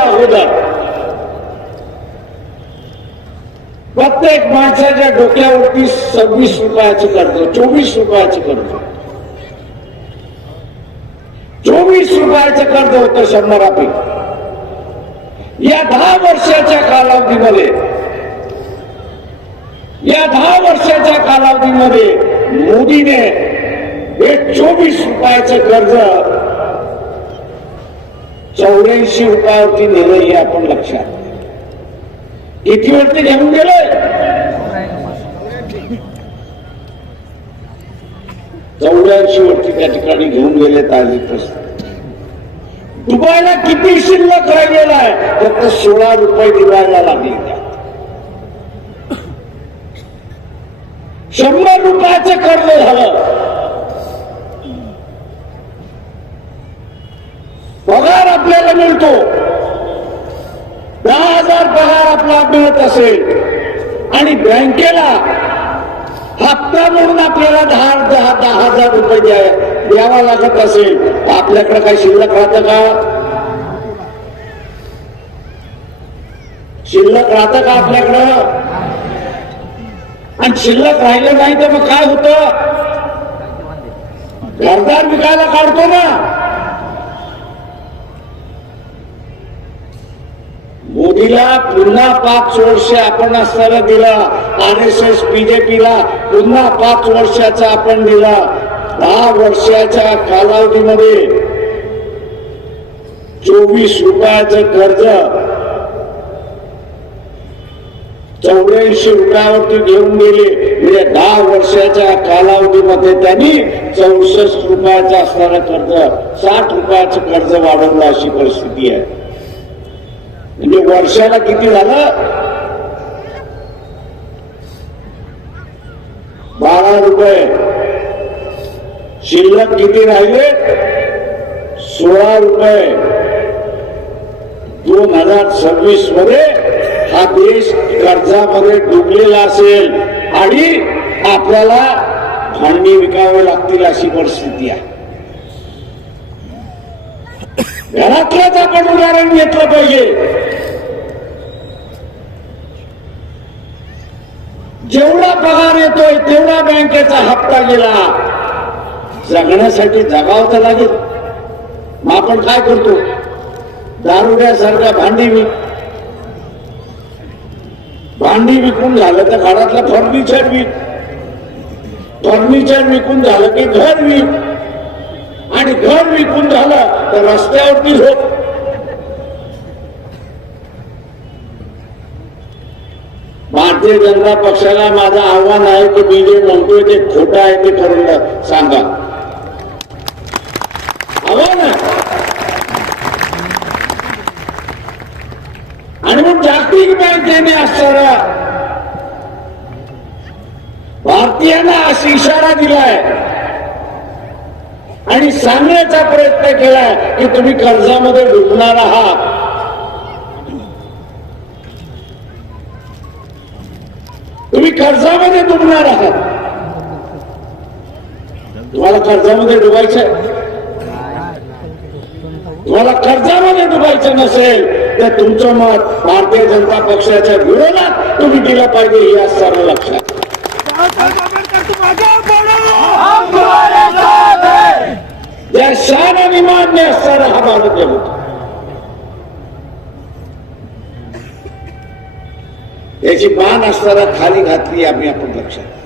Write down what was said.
अगोदर प्रत्येक माणसाच्या डोक्यावरती सव्वीस रुपयाचं कर्ज चोवीस रुपयाचं कर्ज. चोवीस रुपयाचं कर्ज होतं शंभरापैकी. या दहा वर्षाच्या कालावधीमध्ये या दहा वर्षाच्या कालावधीमध्ये मोदीने हे चोवीस रुपयाचं कर्ज चौऱ्याऐंशी रुपयावरती नेलं हे आपण लक्षात. कितीवरती घेऊन गेलोय. चौऱ्याऐंशी वरती त्या ठिकाणी घेऊन गेले ताजे प्रश्न. दुबायला किती शिल्लक राहिलेला आहे? फक्त सोळा रुपये दिवायला लागले. त्यात. शंभर रुपयाचं कर्ज झालं पगार आपल्याला मिळतो दहा हजार पगार आपला मिळत असेल. आणि बँकेला हप्ता म्हणून आपल्याला दहा दहा दहा हजार रुपये द्या- द्यावा लागत असेल. तर आपल्याकडे काही शिल्लक राहतं का? शिल्लक राहतं का आपल्याकडं? आणि शिल्लक राहिलं नाही तर मग काय होतं? घरदार विकायला काढतो ना. मोदीला पुन्हा पाच वर्ष आपण असताना दिला. आर एस एस बीजेपीला पुन्हा पाच वर्षाचा आपण दिला. दहा वर्षाच्या कालावधीमध्ये चोवीस रुपयाचं कर्ज चौऱ्याऐंशी रुपयावरती घेऊन गेले. म्हणजे दहा वर्षाच्या कालावधीमध्ये त्यांनी चौसष्ट रुपयाचं असणारं कर्ज साठ रुपयाचं कर्ज वाढवलं अशी परिस्थिती आहे. म्हणजे वर्षाला किती झालं? बारा रुपये. शिल्लक किती राहिले? सोळा रुपये. दोन हजार सव्वीसमध्ये हा देश कर्जामध्ये डुबलेला असेल आणि आपल्याला भांडी विकावे लागतील अशी परिस्थिती आहे. घरातलंच आपण उदाहरण घेतलं पाहिजे. जेवढा पगार येतोय तेवढा बँकेचा हप्ता गेला. जगण्यासाठी जगावं तर लागेल. मग आपण काय करतो? दारुड्यासारख्या भांडी विक भांडी विकून झालं तर घरातलं फर्निचर विक फर्निचर विकून झालं की घर विक आणि घर विकून झालं तर रस्त्यावरती झोप. भारतीय जनता पक्षाला माझं आव्हान आहे की मी जे म्हणतोय ते खोटं आहे ते करून सांगा. आव्हान आहे. आणि मग जागतिक बँकेने असणारा भारतीयांना असा इशारा दिलाय. आणि सांगण्याचा प्रयत्न केलाय की तुम्ही कर्जामध्ये डुबणार आहात. तुम्ही कर्जामध्ये डुबणार आहात. तुम्हाला कर्जामध्ये डुबायचं तुम्हाला कर्जामध्ये डुबायचं नसेल तर तुमचं मत भारतीय जनता पक्षाच्या विरोधात तुम्ही दिलं पाहिजे हे सर्व लक्षात. शान आणि मान्य असणारा हा भारत होता याची मान असताना खाली घातली आम्ही आपण लक्षात.